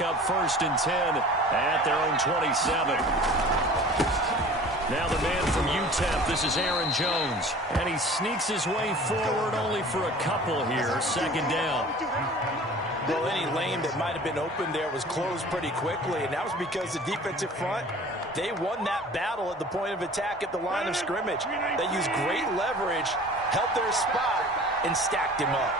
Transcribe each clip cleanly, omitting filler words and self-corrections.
pick up 1st and 10 at their own 27. Now the man from UTEP, this is Aaron Jones. And he sneaks his way forward only for a couple here. 2nd down. Well, any lane that might have been open there was closed pretty quickly, and that was because the defensive front, they won that battle at the point of attack at the line of scrimmage. They used great leverage, held their spot, and stacked him up.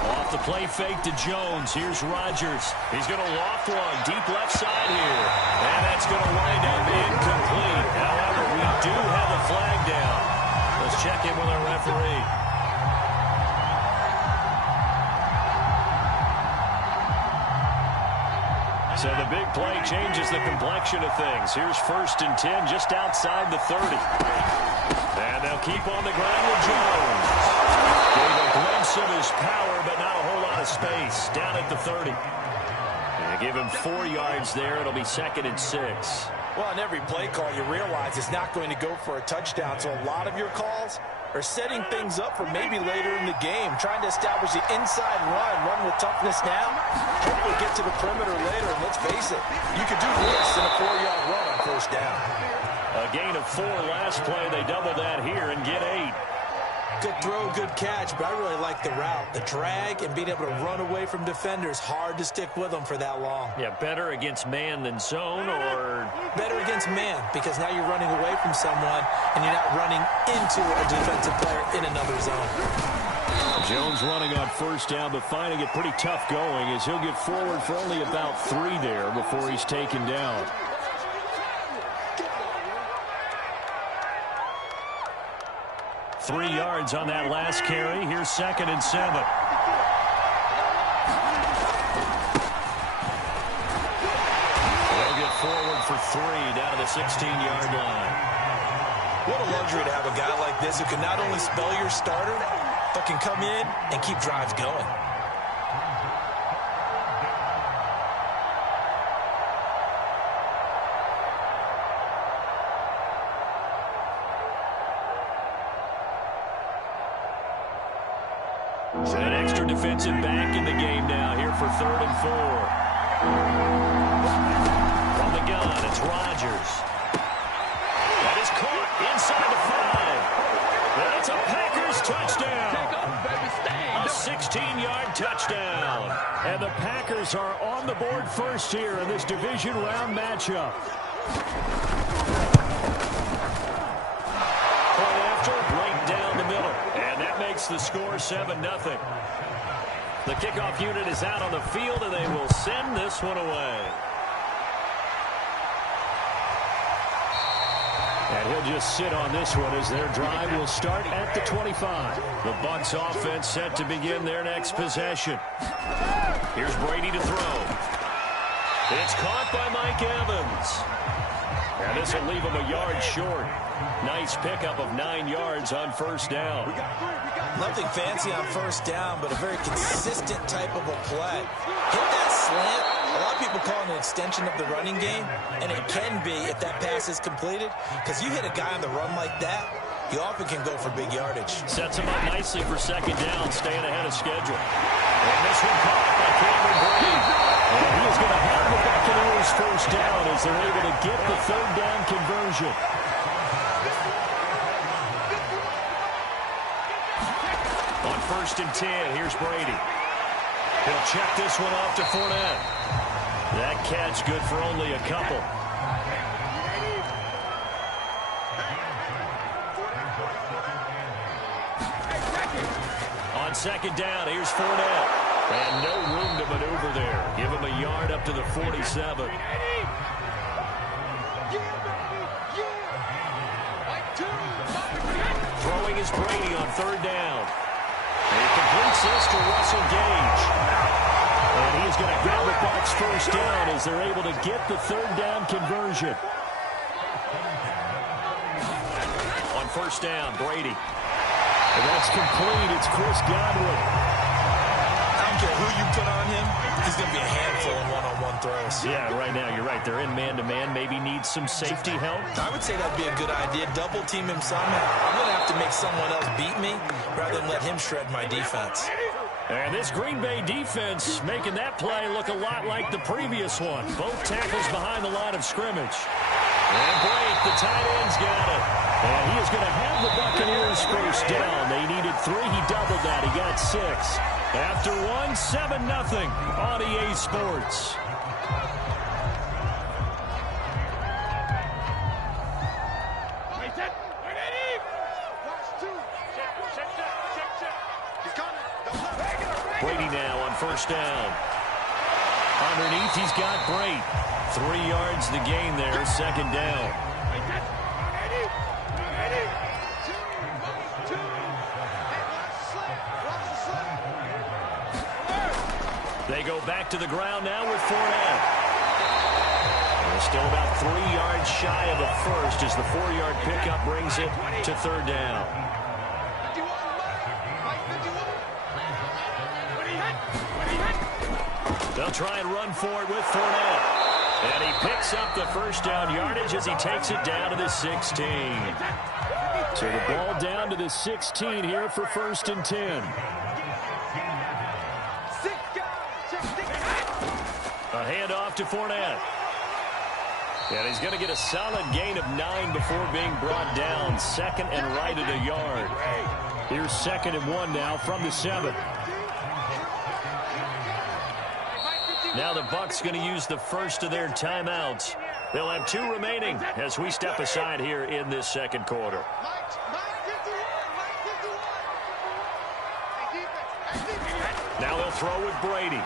Off the play fake to Jones. Here's Rodgers. He's going to loft one deep left side here. And that's going to wind up incomplete. However, we do have a flag down. Let's check in with our referee. So the big play changes the complexion of things. Here's 1st and 10 just outside the 30. And they'll keep on the ground with Jones. Gave a glimpse of his power, but not a whole lot of space. Down at the 30. And give him 4 yards there. It'll be 2nd and 6. Well, on every play call, you realize it's not going to go for a touchdown. So a lot of your calls are setting things up for maybe later in the game, trying to establish the inside run with toughness now. Hopefully get to the perimeter later, and let's face it, you could do worse than a 4-yard run on 1st down. A gain of 4 last play. They double that here and get 8. Good throw, good catch, but I really like the route. The drag and being able to run away from defenders, hard to stick with them for that long. Yeah, better against man than zone, or? Better against man, because now you're running away from someone and you're not running into a defensive player in another zone. Jones running on 1st down, but finding it pretty tough going as he'll get forward for only about 3 there before he's taken down. Three yards on that last carry. Here's 2nd and 7. They'll get forward for 3 down to the 16-yard line. What a luxury to have a guy like this who can not only spell your starter, but can come in and keep drives going. So an extra defensive back in the game now here for 3rd and 4. From the gun, it's Rodgers. That is caught inside the 5. That's a Packers touchdown. A 16-yard touchdown. And the Packers are on the board first here in this division round matchup. Point after, right down the middle. And that makes the score 7-0. The kickoff unit is out on the field, and they will send this one away. And he'll just sit on this one as their drive will start at the 25. The Bucs offense set to begin their next possession. Here's Brady to throw. It's caught by Mike Evans. And this will leave him a yard short. Nice pickup of 9 yards on 1st down. Nothing fancy on 1st down, but a very consistent type of a play. Hit that slant. A lot of people call it an extension of the running game, and it can be if that pass is completed, because you hit a guy on the run like that, you often can go for big yardage. Sets him up nicely for 2nd down, staying ahead of schedule. And this one caught by Cameron Brady. And he is going to have the Buccaneers 1st down as they're able to get the 3rd down conversion. On 1st and 10, here's Brady. He'll check this one off to Fournette. That catch good for only a couple. On 2nd down, here's Fournette. And no room to maneuver there. Give him a yard up to the 47. Throwing is Brady on 3rd down. And he completes this to Russell Gage. And he's going to grab the Bucs 1st down as they're able to get the 3rd down conversion. On 1st down, Brady. And that's complete. It's Chris Godwin. I don't care who you put on him, he's going to be a handful in one-on-one throws. Yeah, right now, you're right. They're in man-to-man. Maybe needs some safety help. I would say that'd be a good idea. Double team him somehow. I'm going to have to make someone else beat me rather than let him shred my defense. And this Green Bay defense making that play look a lot like the previous one. Both tackles behind the line of scrimmage. And Blake, the tight end's got it. And he is going to have the Buccaneers first down. They needed 3. He doubled that. He got 6. After 1, 7-0 on EA Sports. Brady now on first down. Underneath, he's got Brady. 3 yards the gain there, second down. They go back to the ground now with Fournette. They're still about 3 yards shy of a first as the 4-yard pickup brings it to third down. They'll try and run for it with Fournette. And he picks up the first down yardage as he takes it down to the 16. So the ball down to the 16 here for 1st and 10. A handoff to Fournette. And he's going to get a solid gain of 9 before being brought down. Second and right at a yard. Here's 2nd and 1 now from the 7. Now the Bucs going to use the first of their timeouts. They'll have 2 remaining as we step aside here in this second quarter. Now they'll throw with Brady.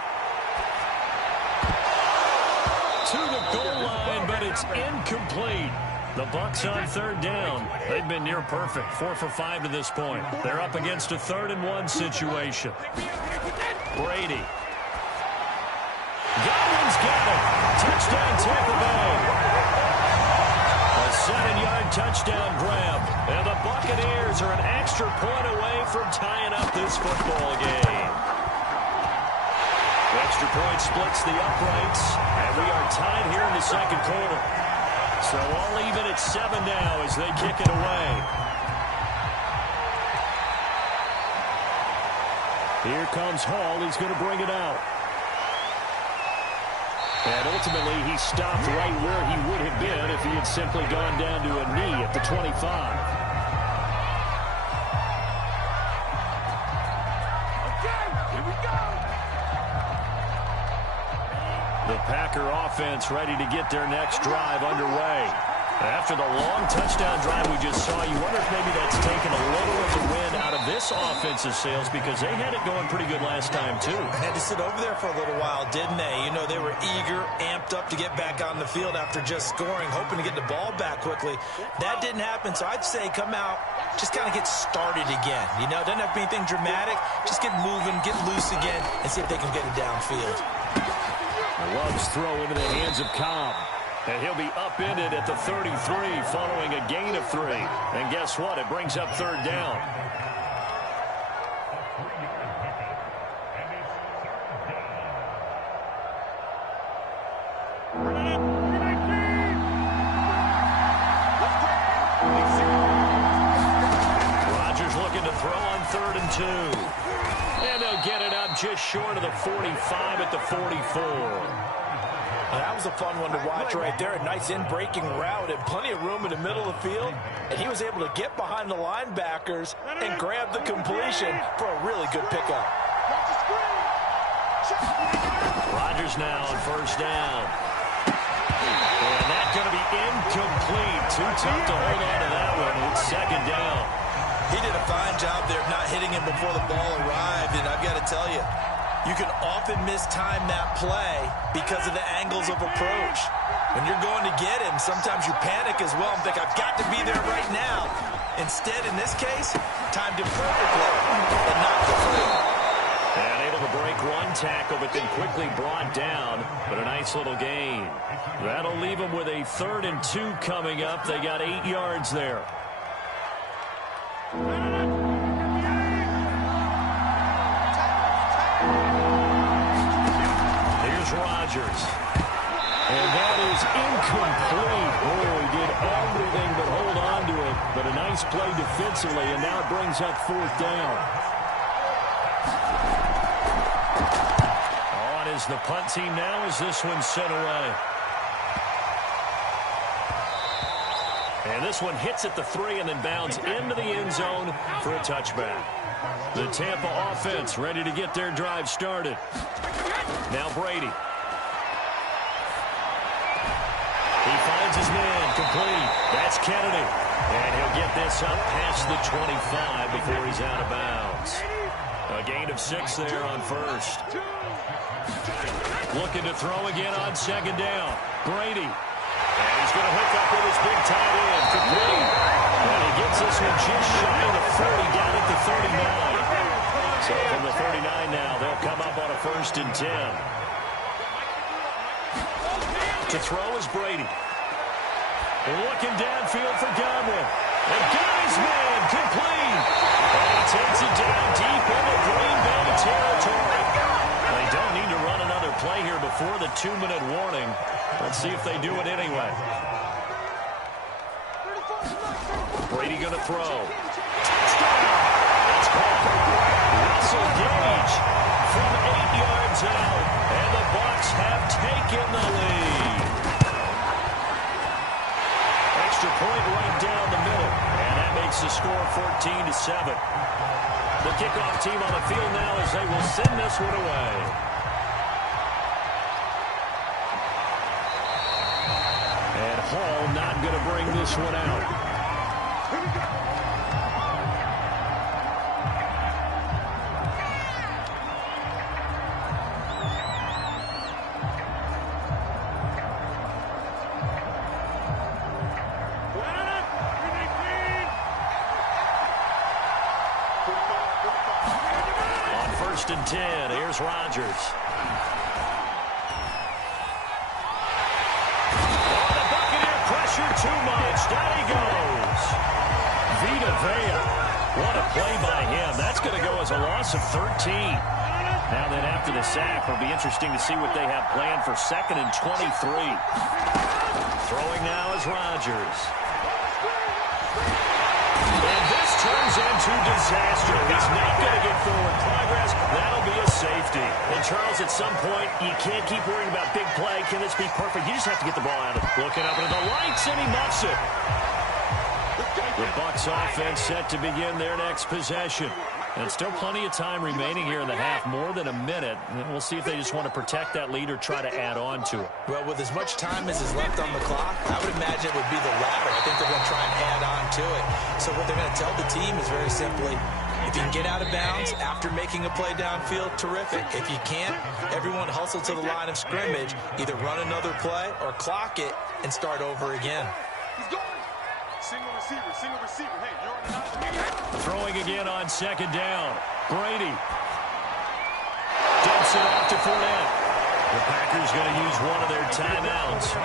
To the goal line, but it's incomplete. The Bucs on third down. They've been near perfect. 4 for 5 to this point. They're up against a 3rd and 1 situation. Brady. Godwin's got it. Touchdown, Tampa Bay. A 7-yard touchdown grab. And the Buccaneers are an extra point away from tying up this football game. The extra point splits the uprights. And we are tied here in the second quarter. So all even at 7 now as they kick it away. Here comes Hall. He's going to bring it out. And ultimately, he stopped right where he would have been if he had simply gone down to a knee at the 25. Okay, here we go. The Packer offense ready to get their next drive underway. After the long touchdown drive we just saw, you wonder if maybe that's taken a little of the wind out of this offensive sails because they had it going pretty good last time, too. Had to sit over there for a little while, didn't they? You know, they were eager, amped up to get back on the field after just scoring, hoping to get the ball back quickly. That didn't happen, so I'd say come out, just kind of get started again. You know, doesn't have to be anything dramatic. Just get moving, get loose again, and see if they can get it downfield. The Love's throw into the hands of Cobb. And he'll be upended at the 33 following a gain of 3. And guess what? It brings up third down. Rodgers looking to throw on 3rd and 2. And they'll get it up just short of the 45 at the 44. That was a fun one to watch right there. A nice in-breaking route and plenty of room in the middle of the field. And he was able to get behind the linebackers and grab the completion for a really good pickup. Rodgers now on first down. And that's going to be incomplete. Too tough to hold on to that one. It's second down. He did a fine job there of not hitting him before the ball arrived. And I've got to tell you, you can often mistime that play because of the angles of approach. When you're going to get him, sometimes you panic as well and think, I've got to be there right now. Instead, in this case, timed it perfectly and knocked it free. And able to break one tackle, but then quickly brought down. But a nice little gain. That'll leave them with a 3rd and 2 coming up. They got 8 yards there. Rodgers. And that is incomplete. Oh, he did everything but hold on to it. But a nice play defensively, and now it brings up 4th down. as the punt team now as this one's sent away. And this one hits at the 3 and then bounds into the end zone for a touchback. The Tampa offense ready to get their drive started. Now Brady. He finds his man, complete. That's Kennedy. And he'll get this up past the 25 before he's out of bounds. A gain of 6 there on first. Looking to throw again on second down. Brady. And he's going to hook up with his big tight end, complete. And he gets this one just shy of the 40, down at the 39. So from the 39 now, they'll come up on a 1st and 10. To throw is Brady. Looking downfield for Godwin. And got his man, complete. And he takes it down deep into Green Bay territory. They don't need to run another play here before the 2-minute warning. Let's see if they do it anyway. Brady going to throw. Touchdown! It's caught. Russell Gage from 8 yards out. And the Bucs have taken the lead. Extra point right down the middle. And that makes the score 14-7. The kickoff team on the field now as they will send this one away. And Hall not going to bring this one out. On 1st and 10, here's Rodgers. Too much. Down he goes. Vita Vea. What a play by him. That's going to go as a loss of 13. Now then after the sack, it'll be interesting to see what they have planned for 2nd and 23. Throwing now is Rodgers. And this turns into disaster. He's not going to get forward progress. That'll be a safety. And Charles, at some point, you can't keep worrying about big play. Can this be perfect? You just have to get the ball out of it. Looking up into the lights, and he muffs it. The Bucs offense set to begin their next possession. And still plenty of time remaining here in the half, more than a minute. And we'll see if they just want to protect that lead or try to add on to it. Well, with as much time as is left on the clock, I would imagine it would be the latter. I think they're going to try and add on to it. So what they're going to tell the team is very simply, if you can get out of bounds after making a play downfield, terrific. If you can't, everyone hustle to the line of scrimmage, either run another play or clock it and start over again. He's going. Single receiver. Hey, you're on the Throwing again on 2nd down. Brady dumps it off to Fournette. The Packers going to use one of their timeouts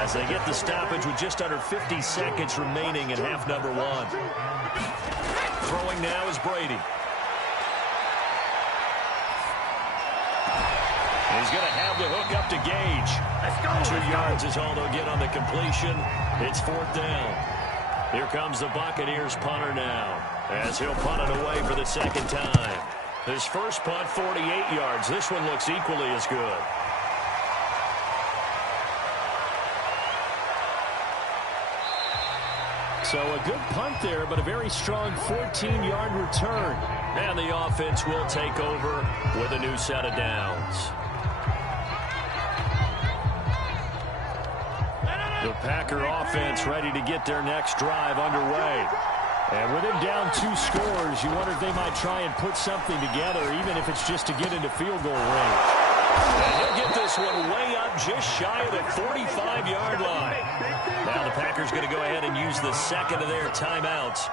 as they get the stoppage with just under 50 seconds remaining in half number 1. Throwing now is Brady. He's going to have the hook up to Gage. 2 yards is all they'll get on the completion. It's 4th down. Here comes the Buccaneers punter now as he'll punt it away for the 2nd time. His first punt, 48 yards. This one looks equally as good. So a good punt there, but a very strong 14-yard return. And the offense will take over with a new set of downs. The Packer offense ready to get their next drive underway. And with him down 2 scores, you wonder if they might try and put something together, even if it's just to get into field goal range. And he'll get this one way up just shy of the 45-yard line. Now the Packers going to go ahead and use the 2nd of their timeouts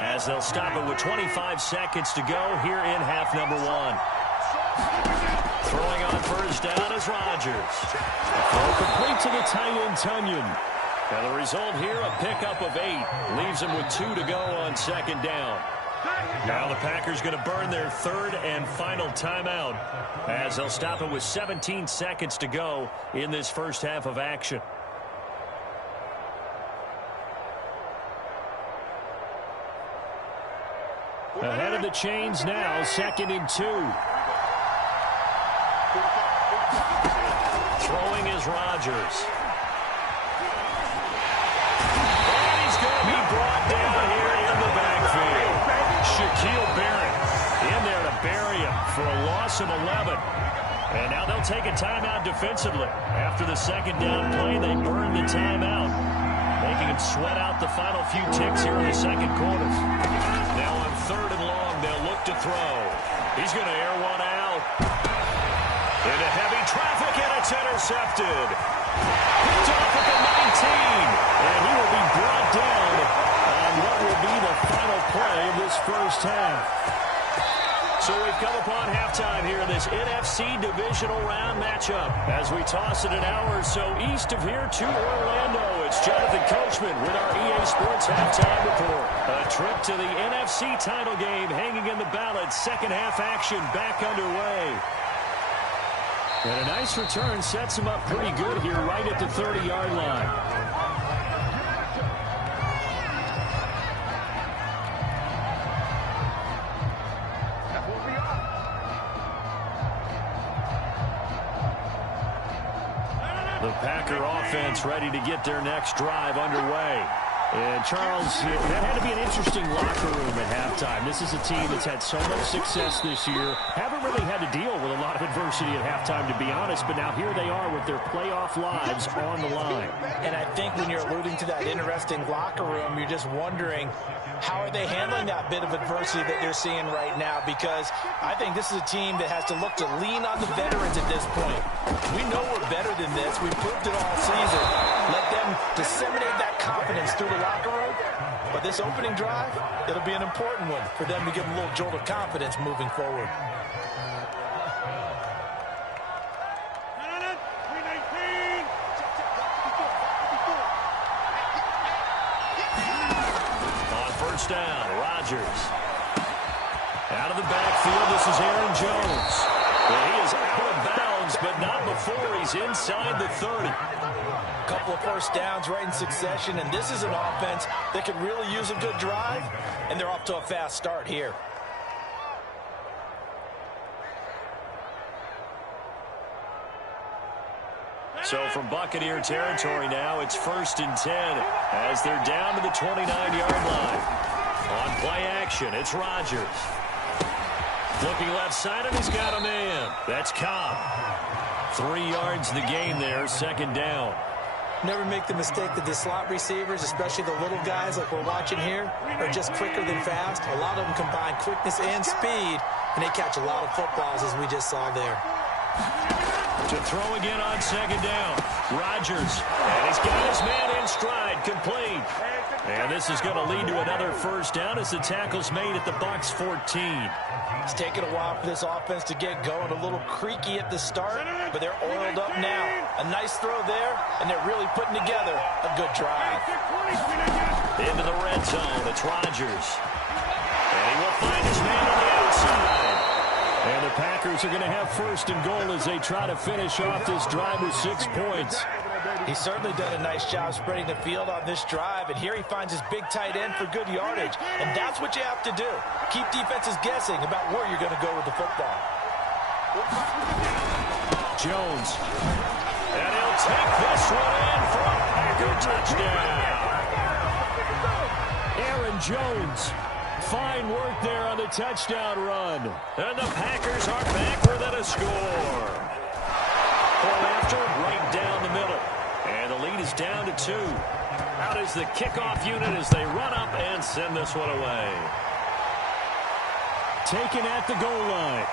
as they'll stop it with 25 seconds to go here in half number 1. Throwing on 1st down is Rodgers. Throw complete to the tight end, Tunyon. And the result here, a pickup of 8. Leaves him with 2 to go on 2nd down. Now the Packers going to burn their 3rd and final timeout as they'll stop it with 17 seconds to go in this first half of action. Ahead of the chains now, 2nd and 2. Here's Rodgers. And he's going to be brought down here in the backfield. Shaquille Barrett in there to bury him for a loss of 11. And now they'll take a timeout defensively. After the second down play, they burn the timeout, making him sweat out the final few ticks here in the second quarter. Now on 3rd and long, they'll look to throw. He's going to air one out. Into heavy traffic, and it's intercepted. Picked off at the 19. And he will be brought down on what will be the final play of this first half. So we've come upon halftime here in this NFC divisional round matchup. As we toss it an hour or so east of here to Orlando, it's Jonathan Coachman with our EA Sports Halftime Report. A trip to the NFC title game hanging in the balance. Second half action back underway. And a nice return sets him up pretty good here right at the 30-yard line. The Packer offense ready to get their next drive underway. And, Charles, that had to be an interesting locker room at halftime. This is a team that's had so much success this year. Haven't really had to deal with a lot of adversity at halftime, to be honest. But now here they are with their playoff lives on the line. And I think when you're alluding to that interesting locker room, you're just wondering, how are they handling that bit of adversity that they're seeing right now? Because I think this is a team that has to look to lean on the veterans at this point. We know we're better than this. We've proved it all season. Let them disseminate that confidence through the locker room. But this opening drive, it'll be an important one for them to give them a little jolt of confidence moving forward. On first down, Rodgers. Out of the backfield, this is Aaron Jones. Well, he is out of bounds, but not before he's inside the 30. Couple of first downs right in succession, and this is an offense that could really use a good drive, and they're off to a fast start here. So from Buccaneer territory now, it's 1st and 10 as they're down to the 29-yard line. On play action, it's Rodgers. Looking left side, and he's got a man. That's Cobb. 3 yards the gain there, second down. Never make the mistake that the slot receivers, especially the little guys like we're watching here, are just quicker than fast. A lot of them combine quickness and speed, and they catch a lot of footballs, as we just saw there. To throw again on second down. Rodgers. And he's got his man in stride, complete. And this is going to lead to another first down as the tackle's made at the Bucs 14. It's taken a while for this offense to get going. A little creaky at the start, but they're oiled up now. A nice throw there, and they're really putting together a good drive. Into the red zone, it's Rodgers. And he will find his man on the outside. And the Packers are going to have 1st and goal as they try to finish off this drive with 6 points. He's certainly done a nice job spreading the field on this drive, and here he finds his big tight end for good yardage. And that's what you have to do. Keep defenses guessing about where you're going to go with the football. Jones. And he'll take this one in for a Packer touchdown. Aaron Jones. Fine work there on the touchdown run. And the Packers are back within a score. Pull after, right down the middle. And the lead is down to 2. Out is the kickoff unit as they run up and send this one away. Taken at the goal line.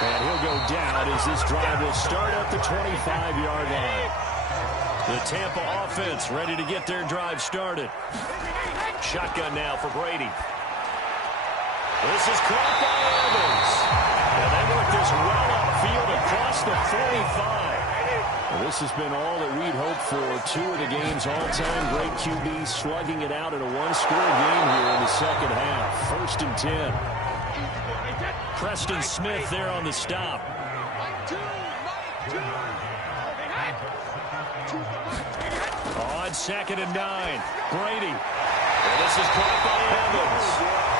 And he'll go down as this drive will start at the 25-yard line. The Tampa offense ready to get their drive started. Shotgun now for Brady. This is caught by Evans. And they work this well upfield across the 45. Well, this has been all that we'd hoped for. 2 of the game's all-time great QBs slugging it out in a one-score game here in the second half. 1st and 10. Preston Smith there on the stop. On 2nd and 9. Brady. And this is caught by Evans.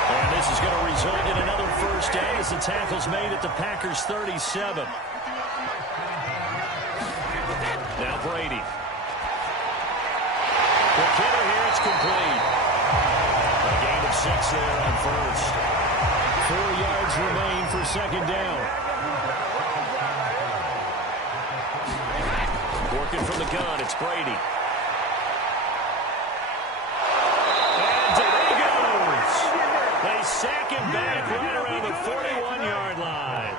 And this is going to result in another first down as the tackle's made at the Packers 37. Now Brady. Quick hitter here, it's complete. A gain of 6 there on first. 4 yards remain for second down. Working from the gun, it's Brady. And there he goes. They sack him back right around the 41-yard line.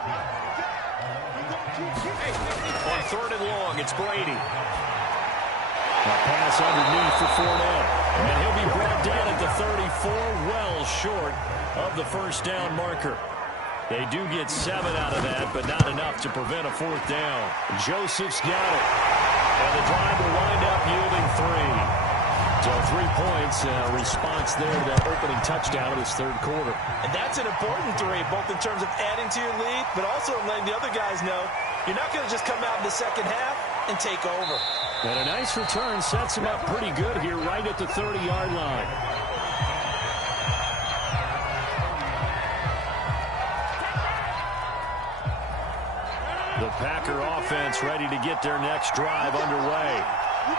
On 3rd and long, it's Brady. A pass underneath for Fournette. And he'll be brought down at the 34, well short of the first down marker. They do get 7 out of that, but not enough to prevent a 4th down. Joseph's got it. And the drive will wind up yielding 3. So 3 points, response there to that opening touchdown of this third quarter. And that's an important 3, both in terms of adding to your lead, but also letting the other guys know you're not going to just come out in the second half and take over. And a nice return sets him up pretty good here right at the 30-yard line. The Packer offense ready to get their next drive underway.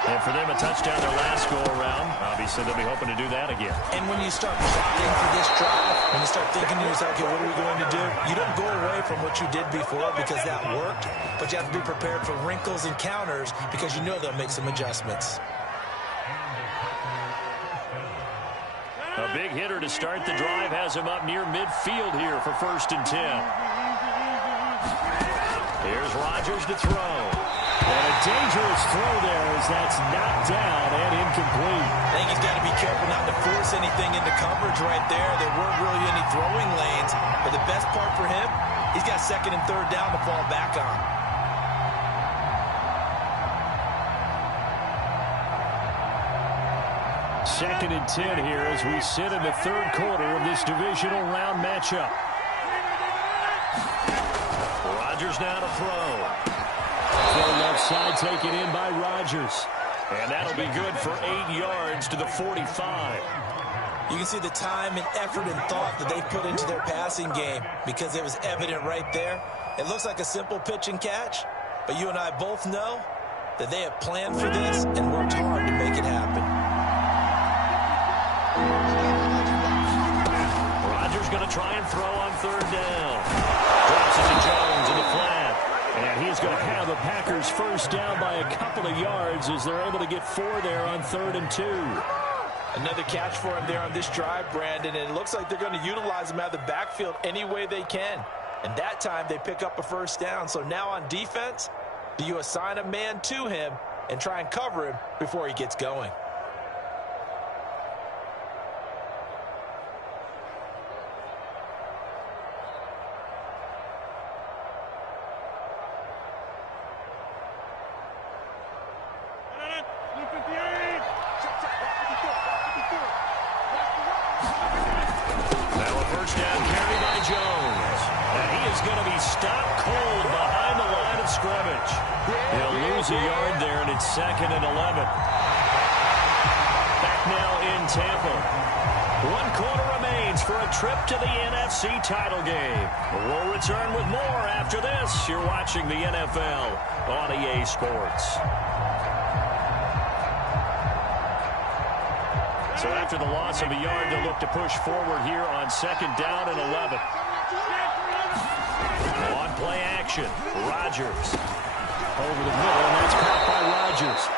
And for them, a touchdown their last go-around. Obviously, they'll be hoping to do that again. And when you start plotting for this drive, when you start thinking to yourself, okay, what are we going to do? You don't go away from what you did before because that worked, but you have to be prepared for wrinkles and counters because you know they'll make some adjustments. A big hitter to start the drive has him up near midfield here for 1st and 10. Here's Rodgers to throw. And a dangerous throw there as that's knocked down and incomplete. I think he's got to be careful not to force anything into coverage right there. There weren't really any throwing lanes. But the best part for him, he's got 2nd and 3rd down to fall back on. Second and 10 here as we sit in the third quarter of this divisional round matchup. Rodgers now to throw. Throw left side taken in by Rodgers. And that'll be good for 8 yards to the 45. You can see the time and effort and thought that they put into their passing game because it was evident right there. It looks like a simple pitch and catch, but you and I both know that they have planned for this and worked hard to make it happen. Rodgers going to try and throw on 3rd down. Drops it to Jones in the flat. And he's going to have the Packers first down by a couple of yards as they're able to get 4 there on 3rd and 2. Another catch for him there on this drive, Brandon, and it looks like they're going to utilize him out of the backfield any way they can. And that time they pick up a first down. So now on defense, do you assign a man to him and try and cover him before he gets going? A yard there, and it's 2nd and 11. Back now in Tampa. 1 quarter remains for a trip to the NFC title game. We'll return with more after this. You're watching the NFL on EA Sports. So after the loss of a yard, they'll look to push forward here on 2nd down and 11. On play action, Rodgers. Over the middle, and that's caught by Rodgers.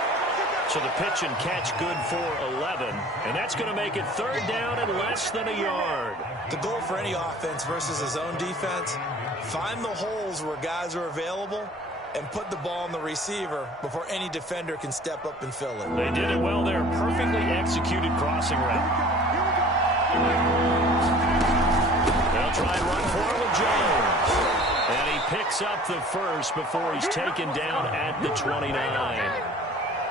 So the pitch and catch good for 11, and that's going to make it 3rd down and less than a yard. The goal for any offense versus his own defense, find the holes where guys are available and put the ball on the receiver before any defender can step up and fill it. They did it well there. Perfectly executed crossing route. They'll try and run for it with Jones. And he picks up the first before he's taken down at the 29.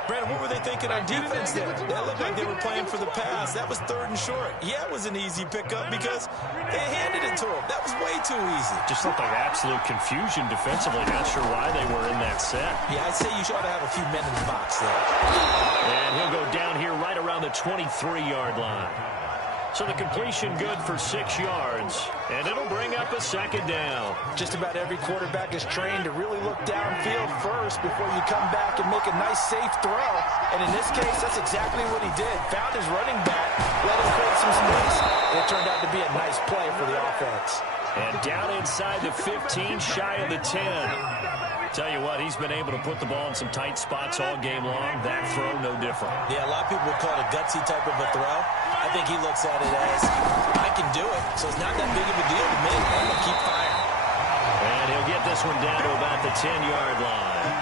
Brandon, what were they thinking on defense there? That looked like they were playing for the pass. That was 3rd and short. Yeah, it was an easy pickup because they handed it to him. That was way too easy. Just looked like absolute confusion defensively. Not sure why they were in that set. Yeah, I'd say you ought to have a few men in the box there. And he'll go down here right around the 23-yard line. So the completion good for 6 yards, and it'll bring up a second down. Just about every quarterback is trained to really look downfield first before you come back and make a nice, safe throw. And in this case, that's exactly what he did. Found his running back, let him create some space, and it turned out to be a nice play for the offense. And down inside the 15, shy of the 10. Tell you what, he's been able to put the ball in some tight spots all game long. That throw, no different. Yeah, a lot of people would call it a gutsy type of a throw. I think he looks at it as, I can do it, so it's not that big of a deal to me. I'm going to keep firing. And he'll get this one down to about the 10-yard line.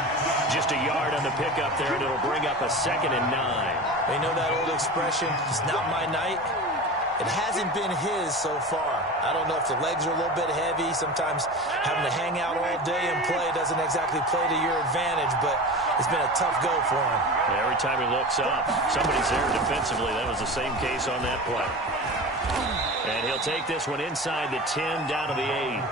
Just a yard on the pickup there, and it'll bring up a 2nd and 9. They know that old expression, it's not my night. It hasn't been his so far. I don't know if the legs are a little bit heavy. Sometimes having to hang out all day and play doesn't exactly play to your advantage, but it's been a tough go for him. And every time he looks up, somebody's there defensively. That was the same case on that play. And he'll take this one inside the 10 down to the 8.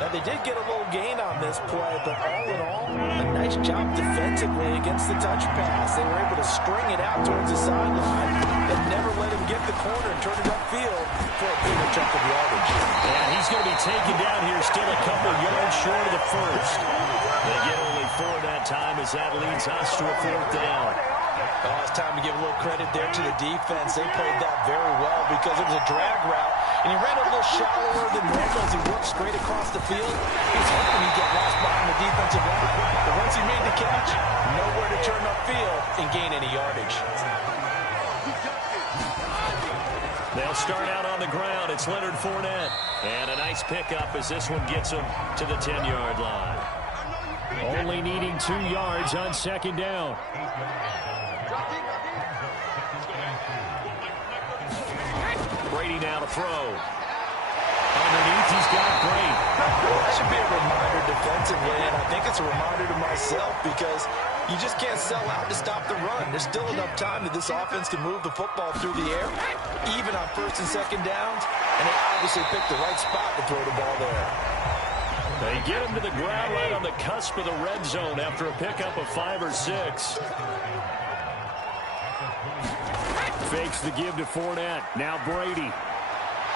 Now, they did get a little gain on this play, but all in all, a nice job defensively against the touch pass. They were able to string it out towards the sideline and never let him get the corner and turn it upfield for a bigger chunk of yardage. And he's going to be taken down here still a couple yards short of the first. They get only 4 that time as that leads us to a 4th down. Oh, it's time to give a little credit there to the defense. They played that very well because it was a drag route, and he ran a little shallower than normal as he worked straight across the field. He was hoping he'd get lost behind the defensive line, but once he made the catch, nowhere to turn upfield and gain any yardage. They'll start out on the ground. It's Leonard Fournette. And a nice pickup as this one gets him to the 10-yard line. Only needing 2 yards on 2nd down. Brady now to throw. Underneath, he's got Brady. That should be a reminder defensively, and I think it's a reminder to myself because you just can't sell out to stop the run. There's still enough time that this offense can move the football through the air, even on 1st and 2nd downs, and they obviously picked the right spot to throw the ball there. They get him to the ground right on the cusp of the red zone after a pickup of 5 or 6. Fakes the give to Fournette. Now Brady.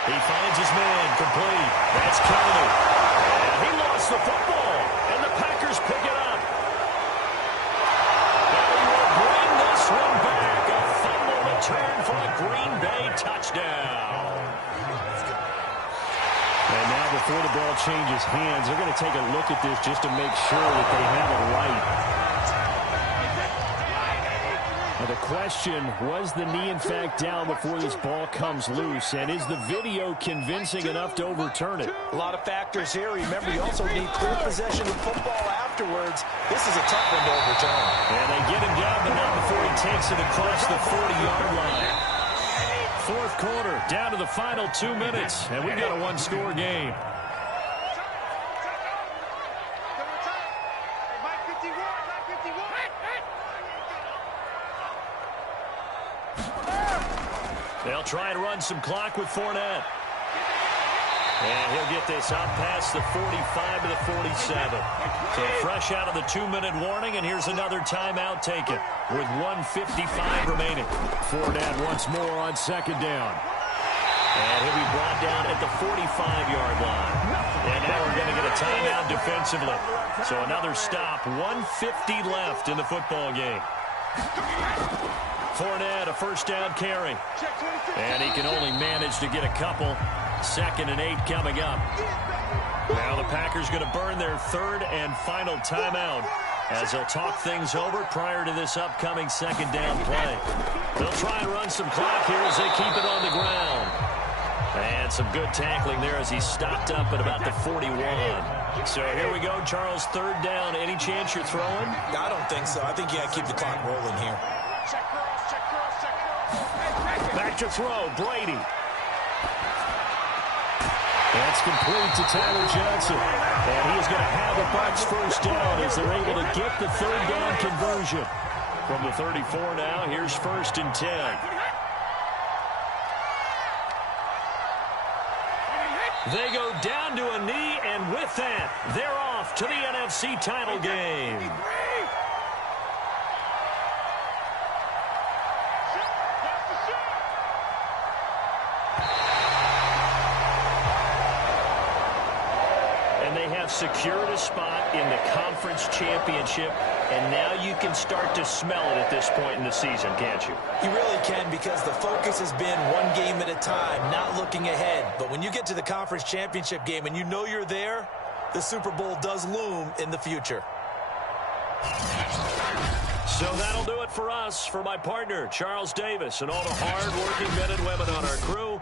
He finds his man complete. That's Kennedy. And he lost the football. And the Packers pick it up. They will bring this one back. A fumble return for a Green Bay touchdown. And now before the ball changes hands, they're going to take a look at this just to make sure that they have it right. Now the question, was the knee in fact down before this ball comes loose? And is the video convincing enough to overturn it? A lot of factors here. Remember, you also need clear possession of football afterwards. This is a tough one to overturn. And they get him down, but not before he takes it across the 40-yard line. 4th quarter, down to the final 2 minutes, and we've got a 1-score game. They'll try and run some clock with Fournette. And he'll get this up past the 45 to the 47. So fresh out of the 2-minute warning, and here's another timeout taken with 1:55 remaining. Fournette once more on 2nd down. And he'll be brought down at the 45-yard line. And now we're going to get a timeout defensively. So another stop, 1:50 left in the football game. Fournette, a 1st down carry. And he can only manage to get a couple. 2nd and 8 coming up. Now the Packers going to burn their 3rd and final timeout as they'll talk things over prior to this upcoming 2nd down play. They'll try and run some clock here as they keep it on the ground. And some good tackling there as he stopped up at about the 41. So here we go, Charles, 3rd down. Any chance you're throwing? I don't think so. I think you got to keep the clock rolling here. Back to throw, Brady. That's complete to Tyler Johnson. And he is going to have a Bucs 1st down as they're able to get the 3rd down conversion. From the 34 now, here's 1st and 10. They go down to a knee, and with that, they're off to the NFC title game. secured a spot in the conference championship, and now you can start to smell it at this point in the season, can't you? You really can, because the focus has been one game at a time, not looking ahead. But when you get to the conference championship game and you know you're there, the Super Bowl does loom in the future. So that'll do it for us. For my partner, Charles Davis, and all the hard-working men and women on our crew,